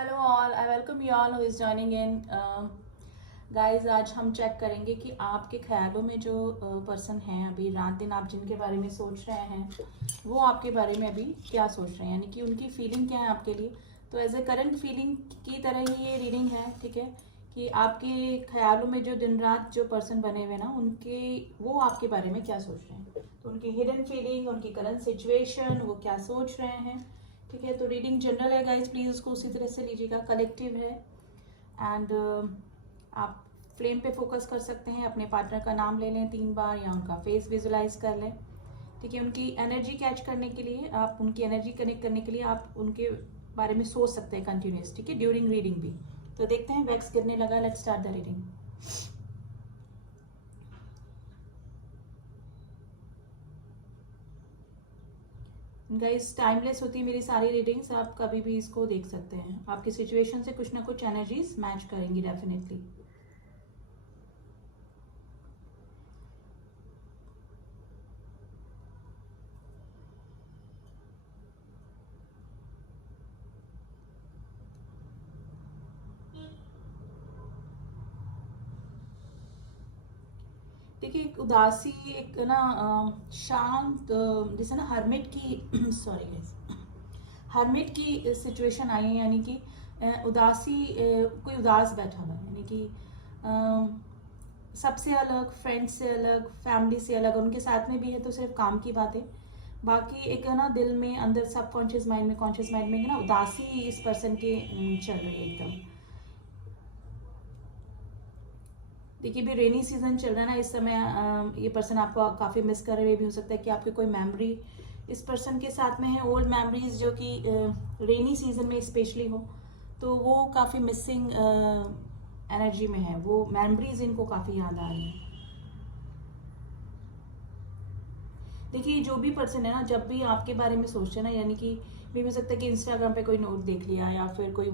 Hello all, I welcome you all who is joining in. Guys, आज हम check करेंगे कि आपके ख्यालों में जो पर्सन हैं, अभी रात दिन आप जिनके बारे में सोच रहे हैं, वो आपके बारे में अभी क्या सोच रहे हैं, यानी कि उनकी फीलिंग क्या है आपके लिए। तो एज ए करंट फीलिंग की तरह ही ये रीडिंग है, ठीक है, कि आपके ख्यालों में जो दिन रात जो पर्सन बने हुए ना, उनके वो आपके बारे में क्या सोच रहे हैं। तो उनकी हिडन फीलिंग, उनकी करंट सिचुएशन, वो क्या सोच रहे हैं, ठीक है। तो रीडिंग जनरल है गाइज, प्लीज़ उसको उसी तरह से लीजिएगा। कलेक्टिव है एंड आप फ्लेम पे फोकस कर सकते हैं। अपने पार्टनर का नाम ले लें 3 बार या उनका फेस विजुलाइज कर लें, ठीक है। उनकी एनर्जी कैच करने के लिए, आप उनकी एनर्जी कनेक्ट करने के लिए आप उनके बारे में सोच सकते हैं कंटिन्यूस, ठीक है, ड्यूरिंग रीडिंग भी। तो देखते हैं, वैक्स गिरने लगा। Let's start the reading. Guys, timeless होती है मेरी सारी रीडिंग्स, आप कभी भी इसको देख सकते हैं। आपकी सिचुएशन से कुछ ना कुछ एनर्जीज मैच करेंगी डेफिनेटली। देखिए, एक उदासी, एक ना शांत, जैसे ना हर्मिट की सॉरी गाइस, हर्मिट की सिचुएशन आई है, यानी कि उदासी, कोई उदास बैठा हुआ है, यानी कि सबसे अलग, फ्रेंड्स से अलग, फैमिली से अलग, उनके साथ में भी है तो सिर्फ काम की बातें। बाकी एक है ना, दिल में अंदर सबकॉन्शियस माइंड में, कॉन्शियस माइंड में ना उदासी इस पर्सन के चल रही है एकदम। देखिए, भी रेनी सीजन चल रहा है ना इस समय, ये पर्सन आपको काफ़ी मिस कर रहे भी हो सकता है कि आपकी कोई मेमोरी इस पर्सन के साथ में है, ओल्ड मेमोरीज जो कि रेनी सीजन में स्पेशली हो, तो वो काफ़ी मिसिंग एनर्जी में है। वो मेमोरीज इनको काफ़ी याद आ रही हैं। देखिए, जो भी पर्सन है ना, जब भी आपके बारे में सोचते हैं ना, यानी कि भी हो सकता है कि इंस्टाग्राम पे कोई नोट देख लिया या फिर कोई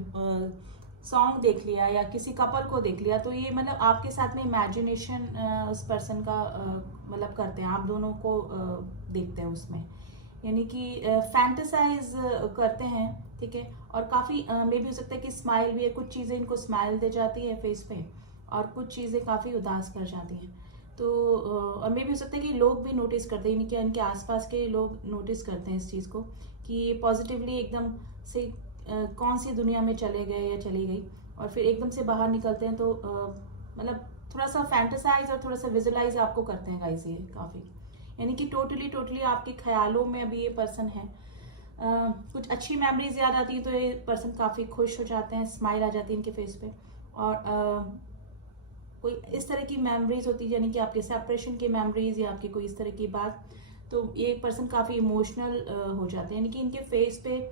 सॉन्ग देख लिया या किसी कपल को देख लिया, तो ये मतलब आपके साथ में इमेजिनेशन उस पर्सन का मतलब करते हैं, आप दोनों को देखते हैं उसमें, यानी कि फैंटेसाइज करते हैं, ठीक है। और काफ़ी मे भी हो सकता है कि स्माइल भी है, कुछ चीज़ें इनको स्माइल दे जाती है फेस पे, और कुछ चीज़ें काफ़ी उदास कर जाती हैं। तो और मे भी हो सकता है कि लोग भी नोटिस करते हैं, यानी कि इनके आसपास के लोग नोटिस करते हैं इस चीज़ को, कि पॉजिटिवली एकदम से कौन सी दुनिया में चले गए या चली गई, और फिर एकदम से बाहर निकलते हैं तो मतलब थोड़ा सा फैंटेसाइज और थोड़ा सा विजुलाइज आपको करते हैं गाइस, ये काफ़ी, यानी कि टोटली टोटली आपके ख्यालों में अभी ये पर्सन है। कुछ अच्छी मेमोरीज याद आती है तो ये पर्सन काफ़ी खुश हो जाते हैं, स्माइल आ जाती है इनके फेस पे। और कोई इस तरह की मेमोरीज होती है, यानी कि आपके सेपरेशन की मेमोरीज या आपकी कोई इस तरह की बात, तो ये पर्सन काफ़ी इमोशनल हो जाते हैं, यानी कि इनके फेस पे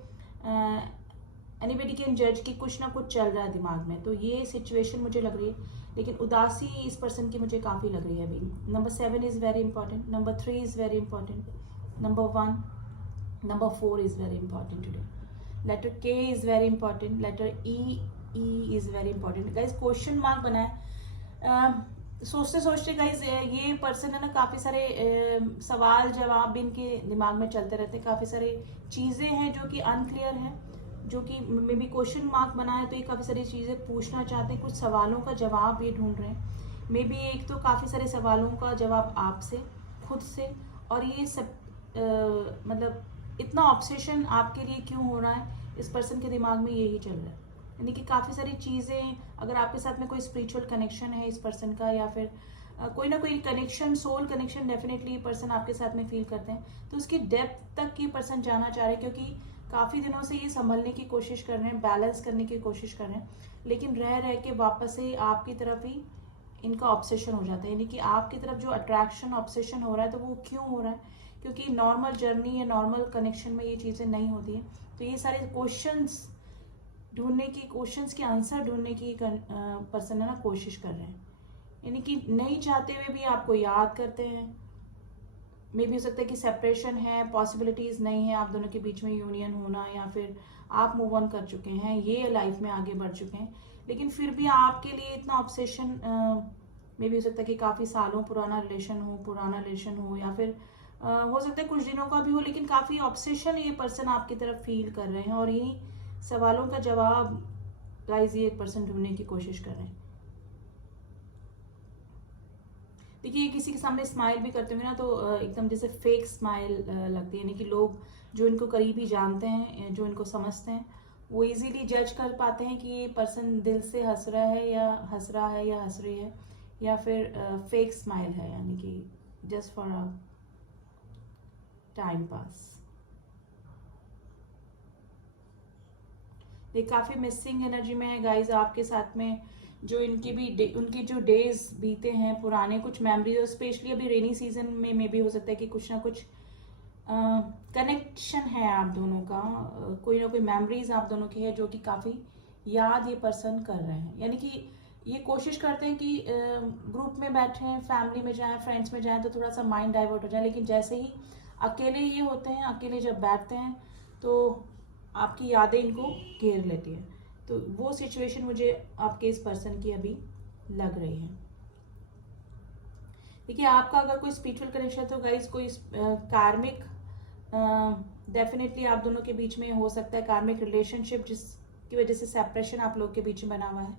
एनीबडी कैन जज कि कुछ ना कुछ चल रहा है दिमाग में। तो ये सिचुएशन मुझे लग रही है, लेकिन उदासी इस पर्सन की मुझे काफ़ी लग रही है अभी। Number 7 is very important, number 3 is very important, number 1, number 4 is very important today, letter K is very important, letter E is very important. Guys, question mark बनाए, सोचते सोचते गाइज ये पर्सन है ना, काफ़ी सारे सवाल जवाब भी इनके दिमाग में चलते रहते हैं, काफ़ी सारी चीज़ें हैं जो कि अनक्लियर हैं, जो कि मे बी क्वेश्चन मार्क बना है, तो ये काफ़ी सारी चीज़ें पूछना चाहते हैं, कुछ सवालों का जवाब ये ढूंढ रहे हैं। मे बी एक तो काफ़ी सारे सवालों का जवाब आपसे, खुद से, और ये सब मतलब इतना ऑब्सेशन आपके लिए क्यों हो रहा है, इस पर्सन के दिमाग में यही चल रहा है, यानी कि काफ़ी सारी चीज़ें, अगर आपके साथ में कोई स्पिरिचुअल कनेक्शन है इस पर्सन का, या फिर कोई ना कोई कनेक्शन, सोल कनेक्शन डेफिनेटली ये पर्सन आपके साथ में फील करते हैं, तो उसकी डेप्थ तक ये पर्सन जाना चाह रहे हैं, क्योंकि काफ़ी दिनों से ये संभलने की कोशिश कर रहे हैं, बैलेंस करने की कोशिश कर रहे हैं, लेकिन रह रह के वापस से आपकी तरफ ही इनका ऑब्सेशन हो जाता है, यानी कि आपकी तरफ जो अट्रैक्शन, ऑब्सेशन हो रहा है, तो वो क्यों हो रहा है, क्योंकि नॉर्मल जर्नी या नॉर्मल कनेक्शन में ये चीज़ें नहीं होती हैं। तो ये सारे क्वेश्चंस ढूंढने की, क्वेश्चंस के आंसर ढूंढने की पर्सन है ना कोशिश कर रहे हैं, यानी कि नहीं चाहते हुए भी आपको याद करते हैं। मे भी हो सकता है कि सेपरेशन है, पॉसिबिलिटीज नहीं है आप दोनों के बीच में यूनियन होना, या फिर आप मूव ऑन कर चुके हैं, ये लाइफ में आगे बढ़ चुके हैं, लेकिन फिर भी आपके लिए इतना ऑब्सेशन, मे भी हो सकता है कि काफ़ी सालों पुराना रिलेशन हो, या फिर हो सकता है कुछ दिनों का भी हो, लेकिन काफ़ी ऑब्सेशन ये पर्सन आपकी तरफ फील कर रहे हैं, और यही सवालों का जवाब गाइस ये पर्सन ढूंढने की कोशिश कर रहे हैं। देखिए किसी के सामने स्माइल भी करते हुए ना तो एकदम जैसे फेक स्माइल लगती है, यानी कि लोग जो इनको करीबी जानते हैं, जो इनको समझते हैं, वो इजीली जज कर पाते हैं कि ये पर्सन दिल से हंस रहा है या हंस रहा है या हंस रही है, या फिर फेक स्माइल है, यानी कि just for a time pass. ये काफ़ी मिसिंग एनर्जी में है गाइज आपके साथ में। जो इनकी भी उनके जो डेज बीते हैं पुराने, कुछ मेमोरीज, और स्पेशली अभी रेनी सीजन में मे भी हो सकता है कि कुछ ना कुछ कनेक्शन है आप दोनों का, कोई ना कोई मेमोरीज आप दोनों की है जो कि काफ़ी याद ये पर्सन कर रहे हैं, यानी कि ये कोशिश करते हैं कि ग्रुप में बैठे, फैमिली में जाएं, फ्रेंड्स में जाएं तो थोड़ा सा माइंड डाइवर्ट हो जाए, लेकिन जैसे ही अकेले ये होते हैं, अकेले जब बैठते हैं तो आपकी यादें इनको घेर लेती है। तो वो सिचुएशन मुझे आपके इस पर्सन की अभी लग रही है। देखिए आपका अगर कोई स्पिरिचुअल कनेक्शन है तो गाइस कोई कार्मिक डेफिनेटली आप दोनों के बीच में हो सकता है, कार्मिक रिलेशनशिप जिसकी वजह से सेपरेशन आप लोग के बीच में बना हुआ है।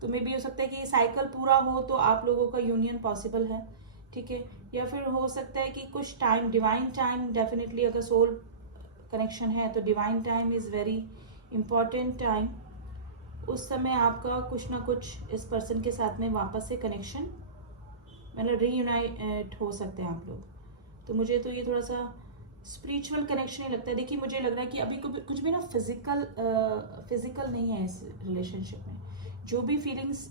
तो मे भी हो सकता है कि ये साइकिल पूरा हो तो आप लोगों का यूनियन पॉसिबल है, ठीक है। या फिर हो सकता है कि कुछ टाइम, डिवाइन टाइम, डेफिनेटली अगर सोल कनेक्शन है तो divine time is very important time. उस समय आपका कुछ ना कुछ इस पर्सन के साथ में वापस से कनेक्शन, मतलब रीयूनाइट हो सकते हैं आप लोग। तो मुझे तो ये थोड़ा सा स्पिरिचुअल कनेक्शन ही लगता है। देखिए मुझे लग रहा है कि अभी कुछ भी ना फिजिकल नहीं है इस रिलेशनशिप में। जो भी फीलिंग्स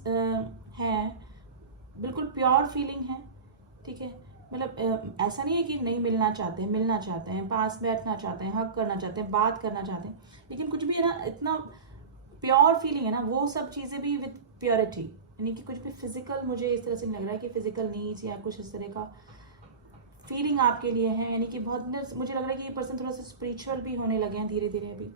हैं बिल्कुल प्योर फीलिंग है, ठीक है। मतलब ऐसा नहीं है कि नहीं मिलना चाहते हैं, मिलना चाहते हैं, पास बैठना चाहते हैं, हक करना चाहते हैं, बात करना चाहते हैं, लेकिन कुछ भी है ना इतना प्योर फीलिंग है ना, वो सब चीज़ें भी विथ प्योरिटी, यानी कि कुछ भी फिजिकल मुझे इस तरह से नहीं लग रहा है कि फिजिकल नीड्स या कुछ इस तरह का फीलिंग आपके लिए है, यानी कि बहुत मुझे लग रहा है कि ये पर्सन थोड़ा सा स्पिरिचुअल भी होने लगे हैं धीरे धीरे अभी।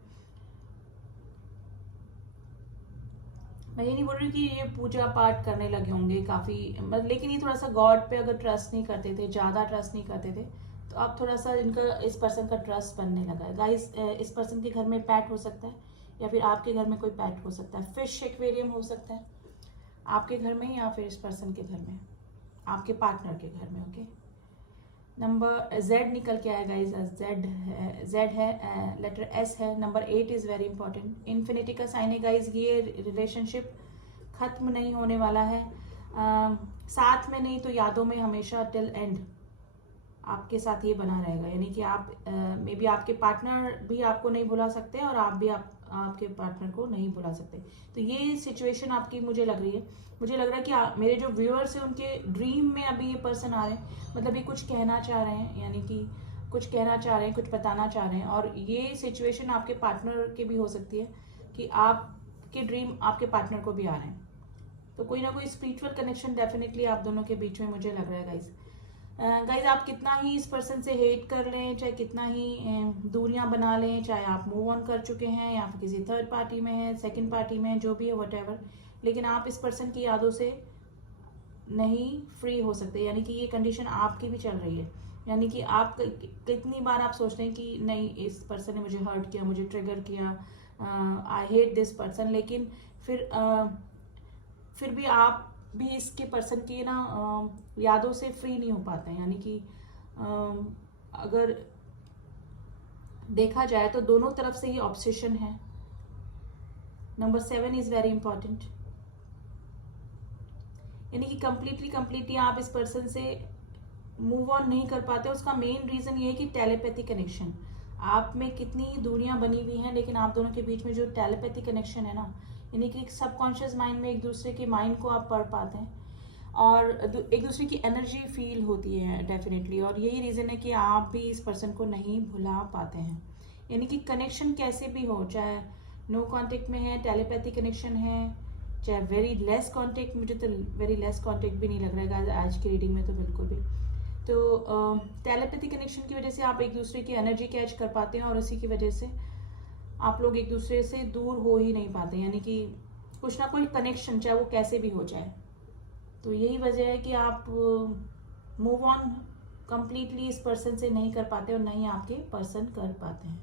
मैं ये नहीं बोल रही कि ये पूजा पाठ करने लगे होंगे काफ़ी, लेकिन ये थोड़ा सा गॉड पे अगर ट्रस्ट नहीं करते थे, ज़्यादा ट्रस्ट नहीं करते थे, तो अब थोड़ा सा इनका इस पर्सन का ट्रस्ट बनने लगा है गाइस। इस पर्सन के घर में पैट हो सकता है, या फिर आपके घर में कोई पैट हो सकता है, फिश एक्वेरियम हो सकता है आपके घर में, या फिर इस पर्सन के घर में, आपके पार्टनर के घर में। ओके, नंबर जेड निकल के आएगा, इज जेड है, लेटर एस है, number 8 is very important. Infinity का साइन है गाइज, ये रिलेशनशिप ख़त्म नहीं होने वाला है, साथ में नहीं तो यादों में हमेशा टिल एंड आपके साथ ये बना रहेगा, यानी कि आप मे बी आपके पार्टनर भी आपको नहीं भुला सकते और आप भी आपके पार्टनर को नहीं भुला सकते। तो ये सिचुएशन आपकी मुझे लग रही है। मुझे लग रहा है कि मेरे जो व्यूअर्स हैं उनके ड्रीम में अभी ये पर्सन आ रहे हैं, मतलब ये कुछ कहना चाह रहे हैं, यानी कि कुछ कहना चाह रहे हैं, कुछ बताना चाह रहे हैं, और ये सिचुएशन आपके पार्टनर की भी हो सकती है कि आपके ड्रीम आपके पार्टनर को भी आ रहे हैं। तो कोई ना कोई स्पिरिचुअल कनेक्शन डेफिनेटली आप दोनों के बीच में मुझे लग रहा है गाइज। गाइज आप कितना ही इस पर्सन से हेट कर लें, चाहे कितना ही दूरियां बना लें, चाहे आप मूव ऑन कर चुके हैं या फिर किसी थर्ड पार्टी में है, सेकंड पार्टी में है, जो भी है वट, लेकिन आप इस पर्सन की यादों से नहीं फ्री हो सकते, यानी कि ये कंडीशन आपकी भी चल रही है। यानी कि आप कितनी बार आप सोचते हैं कि नहीं इस पर्सन ने मुझे हर्ट किया, मुझे ट्रिगर किया, आई हेट दिस पर्सन, लेकिन फिर भी आप भी इसके पर्सन की ना यादों से फ्री नहीं हो पाते हैं। यानी कि अगर देखा जाए तो दोनों तरफ से ही ऑब्सेशन है। नंबर 7 इज वेरी इंपॉर्टेंट, यानी कि कंप्लीटली आप इस पर्सन से मूव ऑन नहीं कर पाते। उसका मेन रीजन ये है कि टेलीपैथी कनेक्शन आप में कितनी दूरियां बनी हुई हैं, लेकिन आप दोनों के बीच में जो टेलीपैथी कनेक्शन है ना, यानी कि सबकॉन्शियस माइंड में एक दूसरे के माइंड को आप पढ़ पाते हैं और एक दूसरे की एनर्जी फील होती है डेफिनेटली, और यही रीज़न है कि आप भी इस पर्सन को नहीं भुला पाते हैं। यानी कि कनेक्शन कैसे भी हो, चाहे नो कांटेक्ट में है, टेलीपैथी कनेक्शन है, चाहे वेरी लेस कांटेक्ट, मुझे तो वेरी लेस कांटेक्ट भी नहीं लग रहा है आज की रीडिंग में तो बिल्कुल भी। तो टेलीपैथी कनेक्शन की वजह से आप एक दूसरे की एनर्जी कैच कर पाते हैं और इसी की वजह से आप लोग एक दूसरे से दूर हो ही नहीं पाते, यानी कि कुछ ना कोई कनेक्शन चाहे वो कैसे भी हो जाए। तो यही वजह है कि आप मूव ऑन कंप्लीटली इस पर्सन से नहीं कर पाते और नहीं आपके पर्सन कर पाते हैं।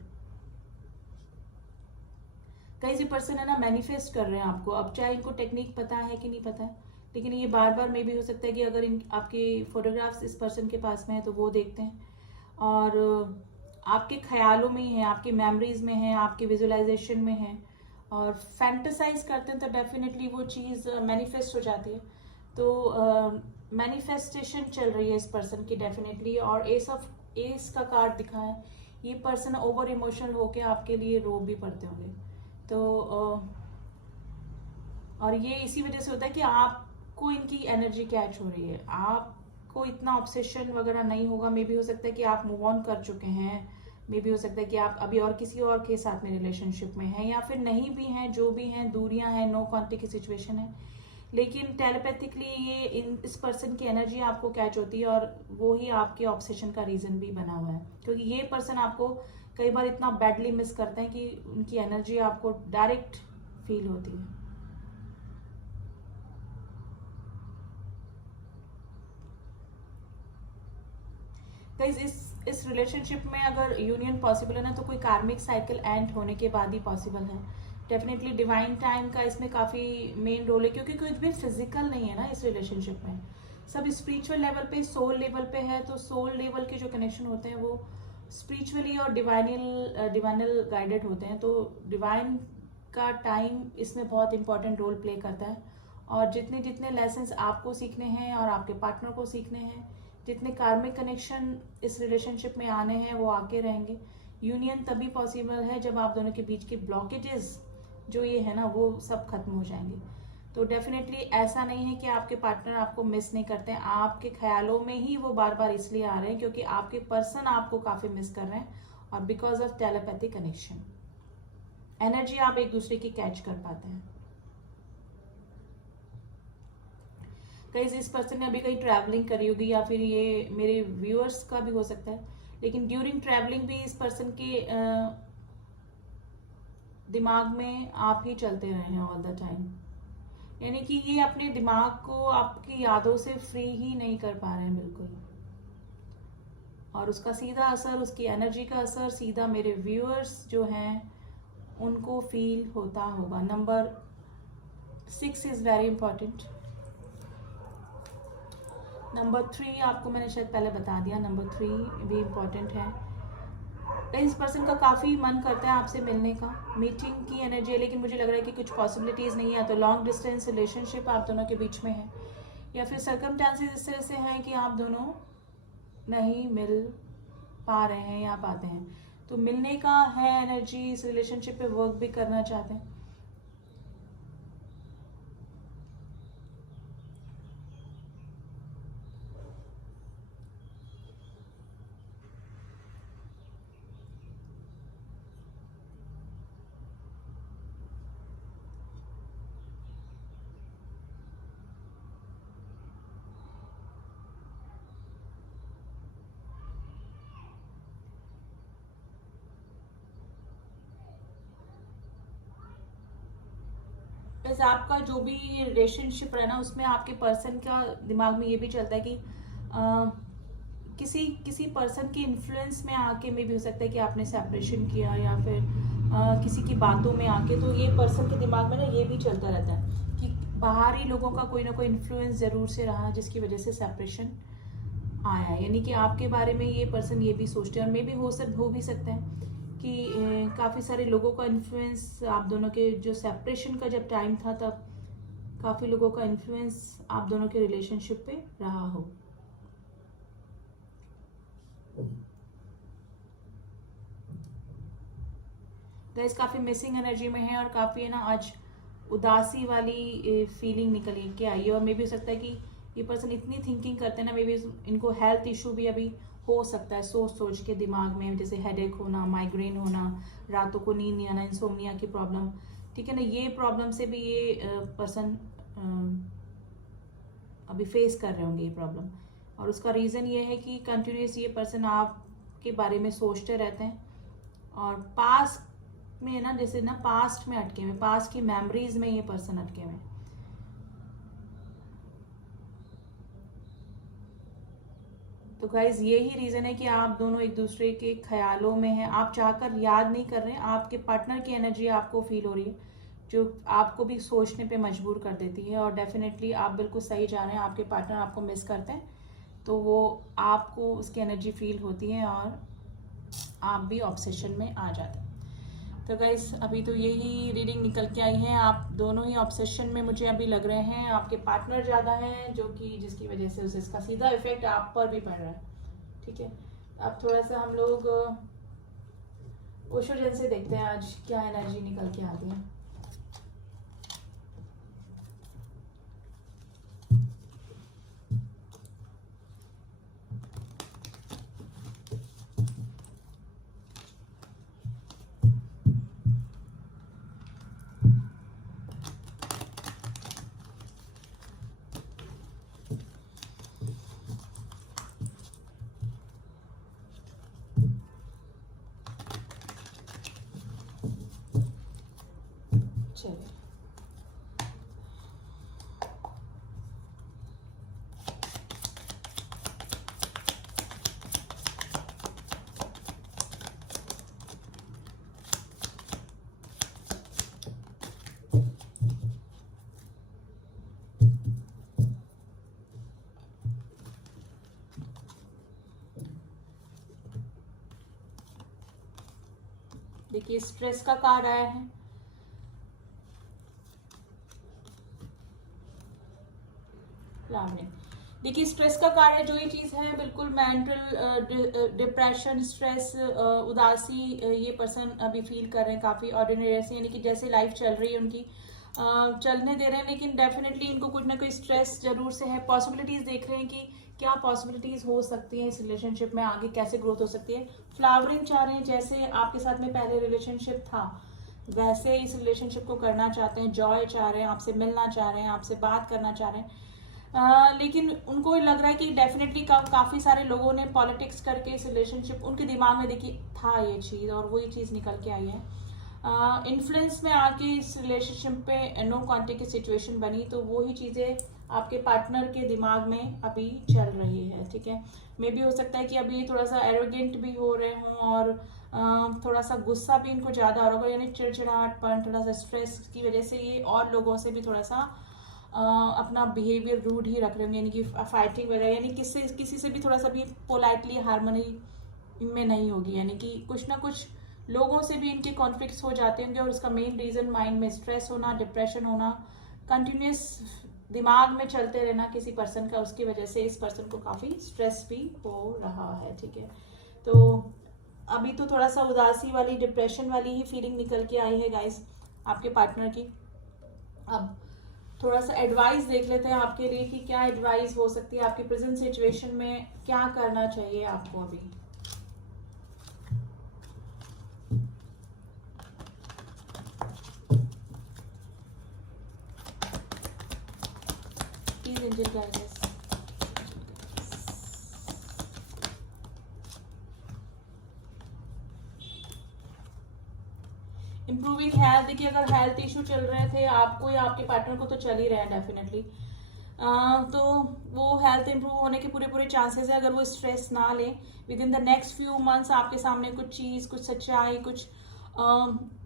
कई से पर्सन है ना मैनिफेस्ट कर रहे हैं आपको, अब चाहे इनको टेक्निक पता है कि नहीं पता है, लेकिन ये बार बार मे भी हो सकता है कि अगर इन आपके फोटोग्राफ्स इस पर्सन के पास में है तो वो देखते हैं और आपके ख्यालों में ही है, आपकी मेमोरीज में है, आपकी विजुअलाइजेशन में है और फैंटेसाइज करते हैं तो डेफिनेटली वो चीज़ मैनिफेस्ट हो जाती है। तो मैनिफेस्टेशन चल रही है इस पर्सन की डेफिनेटली। और एस का कार्ड दिखा है, ये पर्सन ओवर इमोशनल होके आपके लिए रो भी पड़ते होंगे। तो और ये इसी वजह से होता है कि आपको इनकी एनर्जी कैच हो रही है, आपको इतना ऑब्सेशन वगैरह नहीं होगा। मे भी हो सकता है कि आप मूव ऑन कर चुके हैं, मे भी हो सकता है कि आप अभी और किसी और के साथ में रिलेशनशिप में हैं या फिर नहीं भी हैं, जो भी हैं दूरियां हैं, नो कॉन्टेक्ट की सिचुएशन है, लेकिन टेलीपैथिकली ये इस पर्सन की एनर्जी आपको कैच होती है और वो ही आपके ऑब्सेशन का रीजन भी बना हुआ है। क्योंकि ये पर्सन आपको कई बार इतना बैडली मिस करते हैं कि उनकी एनर्जी आपको डायरेक्ट फील होती है। गाइस इस रिलेशनशिप में अगर यूनियन पॉसिबल है ना, तो कोई कार्मिक साइकिल एंड होने के बाद ही पॉसिबल है। डेफिनेटली डिवाइन टाइम का इसमें काफी मेन रोल है, क्योंकि कुछ भी फिजिकल नहीं है ना इस रिलेशनशिप में, सब स्पिरिचुअल लेवल पे, सोल लेवल पे है। तो सोल लेवल के जो कनेक्शन होते हैं वो स्पिरिचुअली और डिवाइनल गाइडेड होते हैं। तो डिवाइन का टाइम इसमें बहुत इंपॉर्टेंट रोल प्ले करता है। और जितने जितने लेसन्स आपको सीखने हैं और आपके पार्टनर को सीखने हैं, जितने कार्मिक कनेक्शन इस रिलेशनशिप में आने हैं वो आके रहेंगे। यूनियन तभी पॉसिबल है जब आप दोनों के बीच के ब्लॉकेजेस जो ये है ना वो सब खत्म हो जाएंगे। तो डेफिनेटली ऐसा नहीं है कि आपके पार्टनर आपको मिस नहीं करते हैं, आपके ख्यालों में ही वो बार बार इसलिए आ रहे हैं क्योंकि आपके पर्सन आपको काफी मिस कर रहे हैं और because of telepathic connection energy आप एक दूसरे की कैच कर पाते हैं। कहीं इस पर्सन ने अभी कहीं ट्रैवलिंग करी होगी या फिर ये मेरे व्यूअर्स का भी हो सकता है, लेकिन ड्यूरिंग ट्रैवलिंग भी इस पर्सन के दिमाग में आप ही चलते रहे हैं ऑल द टाइम। यानी कि ये अपने दिमाग को आपकी यादों से फ्री ही नहीं कर पा रहे हैं बिल्कुल, और उसका सीधा असर, उसकी एनर्जी का असर सीधा मेरे व्यूअर्स जो हैं उनको फील होता होगा। Number 6 is very important. Number 3 आपको मैंने शायद पहले बता दिया, नंबर 3 भी इम्पॉर्टेंट है। इस पर्सन का काफ़ी मन करता है आपसे मिलने का, मीटिंग की एनर्जी है, लेकिन मुझे लग रहा है कि कुछ पॉसिबिलिटीज़ नहीं है। तो लॉन्ग डिस्टेंस रिलेशनशिप आप दोनों के बीच में है, या फिर सर्कमस्टेंसेस इस तरह से हैं कि आप दोनों नहीं मिल पा रहे हैं या पाते हैं। तो मिलने का है एनर्जी, इस रिलेशनशिप पे वर्क भी करना चाहते हैं। बस आपका जो भी रिलेशनशिप है ना उसमें आपके पर्सन का दिमाग में ये भी चलता है कि किसी पर्सन के इन्फ्लुएंस में आके में भी हो सकता है कि आपने सेपरेशन किया या फिर किसी की बातों में आके, तो ये पर्सन के दिमाग में ना ये भी चलता रहता है कि बाहरी लोगों का कोई ना कोई इन्फ्लुएंस जरूर से रहा जिसकी वजह से सेपरेशन आया है। यानी कि आपके बारे में ये पर्सन ये भी सोचते हैं, और मे भी हो भी सकता है कि काफ़ी सारे लोगों का इन्फ्लुएंस आप दोनों के, जो सेपरेशन का जब टाइम था तब काफ़ी लोगों का इन्फ्लुएंस आप दोनों के रिलेशनशिप पे रहा हो। गाइस काफ़ी मिसिंग एनर्जी में है और काफ़ी है ना आज उदासी वाली फीलिंग निकल के आई है। और मे भी हो सकता है कि ये पर्सन इतनी थिंकिंग करते हैं ना, मे बी इनको हेल्थ इशू भी अभी हो सकता है, सोच सोच के दिमाग में, जैसे हेडेक होना, माइग्रेन होना, रातों को नींद नहीं आना, इंसोम्निया की प्रॉब्लम, ठीक है ना, ये प्रॉब्लम से भी ये पर्सन अभी फेस कर रहे होंगे ये प्रॉब्लम। और उसका रीज़न ये है कि कंटिन्यूस ये पर्सन आपके बारे में सोचते रहते हैं और पास्ट में ना, जैसे ना पास्ट में अटके हुए, पास्ट की मेमोरीज में ये पर्सन अटके हुए। तो गाइज यही रीज़न है कि आप दोनों एक दूसरे के ख्यालों में हैं, आप चाहकर याद नहीं कर रहे हैं, आपके पार्टनर की एनर्जी आपको फील हो रही है जो आपको भी सोचने पे मजबूर कर देती है। और डेफिनेटली आप बिल्कुल सही जा रहे हैं, आपके पार्टनर आपको मिस करते हैं तो वो आपको उसकी एनर्जी फील होती है और आप भी ऑब्सेशन में आ जाते हैं। तो गाइस अभी तो यही रीडिंग निकल के आई है, आप दोनों ही ऑब्सेशन में मुझे अभी लग रहे हैं। आपके पार्टनर ज़्यादा हैं जो कि जिसकी वजह से उसे इसका सीधा इफेक्ट आप पर भी पड़ रहा है। ठीक है, अब थोड़ा सा हम लोग ओशो जन से देखते हैं आज क्या एनर्जी निकल के आती है। चलिए देखिए स्ट्रेस का कार्ड आया है, देखिए स्ट्रेस का कार्ड है। जो ये चीज़ है बिल्कुल मेंटल डिप्रेशन, स्ट्रेस, उदासी ये पर्सन अभी फील कर रहे हैं काफ़ी ऑर्डिनरी से, यानी कि जैसे लाइफ चल रही है उनकी चलने दे रहे हैं, लेकिन डेफिनेटली इनको कुछ ना कोई स्ट्रेस जरूर से है। पॉसिबिलिटीज़ देख रहे हैं कि क्या पॉसिबिलिटीज़ हो सकती हैं इस रिलेशनशिप में, आगे कैसे ग्रोथ हो सकती है। फ्लावरिंग चाह रहे हैं, जैसे आपके साथ में पहले रिलेशनशिप था वैसे इस रिलेशनशिप को करना चाहते हैं। जॉय चाह रहे हैं, आपसे मिलना चाह रहे हैं, आपसे बात करना चाह रहे हैं। लेकिन उनको लग रहा है कि डेफिनेटली काफ़ी सारे लोगों ने पॉलिटिक्स करके इस रिलेशनशिप उनके दिमाग में देखिए था ये चीज़, और वही चीज़ निकल के आई है। इन्फ्लुएंस में आके इस रिलेशनशिप पे नो कॉन्टेक्ट की सिचुएशन बनी, तो वही चीज़ें आपके पार्टनर के दिमाग में अभी चल रही है। ठीक है, मे भी हो सकता है कि अभी थोड़ा सा एरोगेंट भी हो रहे हों और थोड़ा सा गुस्सा भी इनको ज़्यादा हो रहा होगा, यानी चिड़चिड़ाहटपन, थोड़ा सा स्ट्रेस की वजह से ये और लोगों से भी थोड़ा सा अपना बिहेवियर रूड ही रख रहे होंगे, यानी कि फाइटिंग वगैरह, यानी किसी से भी थोड़ा सा भी पोलाइटली हार्मनी में नहीं होगी, यानी कि कुछ ना कुछ लोगों से भी इनके कॉन्फ्लिक्ट्स हो जाते होंगे। और उसका मेन रीज़न माइंड में स्ट्रेस होना, डिप्रेशन होना, कंटिन्यूस दिमाग में चलते रहना किसी पर्सन का, उसकी वजह से इस पर्सन को काफ़ी स्ट्रेस भी हो रहा है। ठीक है, तो अभी तो थोड़ा सा उदासी वाली, डिप्रेशन वाली ही फीलिंग निकल के आई है गाइस आपके पार्टनर की। अब थोड़ा सा एडवाइस देख लेते हैं आपके लिए कि क्या एडवाइस हो सकती है आपकी प्रेजेंट सिचुएशन में, क्या करना चाहिए आपको अभी। Please angel guidance. Improving health, देखिए अगर हेल्थ इशू चल रहे थे आपको या आपके पार्टनर को तो चल ही रहे हैं डेफिनेटली, तो वो हेल्थ इंप्रूव होने के पूरे पूरे चांसेस है अगर वो स्ट्रेस ना लें। With in the next few months आपके सामने कुछ चीज़, कुछ सच्चाई, कुछ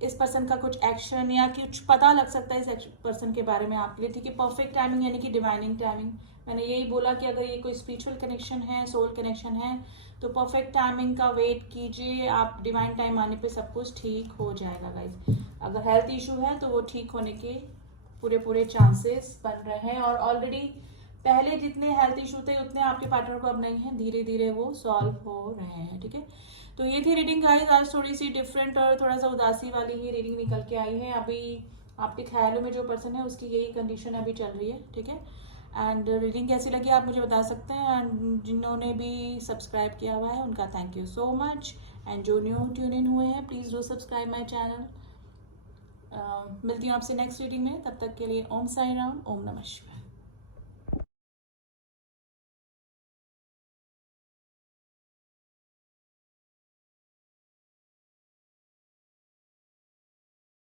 इस पर्सन का कुछ एक्शन या कुछ पता लग सकता है इस पर्सन के बारे में आपके लिए। ठीक है, परफेक्ट टाइमिंग यानी कि डिवाइनिंग टाइमिंग। मैंने यही बोला कि अगर ये कोई स्पिरिचुअल कनेक्शन है, सोल कनेक्शन है, तो परफेक्ट टाइमिंग का वेट कीजिए आप। डिवाइन टाइम आने पे सब कुछ ठीक हो जाएगा गाइस। अगर हेल्थ इशू है तो वो ठीक होने के पूरे पूरे चांसेस बन रहे हैं, और ऑलरेडी पहले जितने हेल्थ इशू थे उतने आपके पार्टनर को अब नहीं है, धीरे धीरे वो सॉल्व हो रहे हैं। ठीक है, तो ये थी रीडिंग गाइस। आज थोड़ी सी डिफरेंट और थोड़ा सा उदासी वाली ही रीडिंग निकल के आई है। अभी आपके ख्यालों में जो पर्सन है उसकी यही कंडीशन अभी चल रही है। ठीक है, एंड रीडिंग कैसी लगी आप मुझे बता सकते हैं, एंड जिन्होंने भी सब्सक्राइब किया हुआ है उनका thank you so much, and जो न्यू ट्यून इन हुए हैं please do subscribe my channel. मिलती हूँ आपसे नेक्स्ट रीडिंग में, तब तक के लिए ओम साई राम, ओम नमः शिवाय।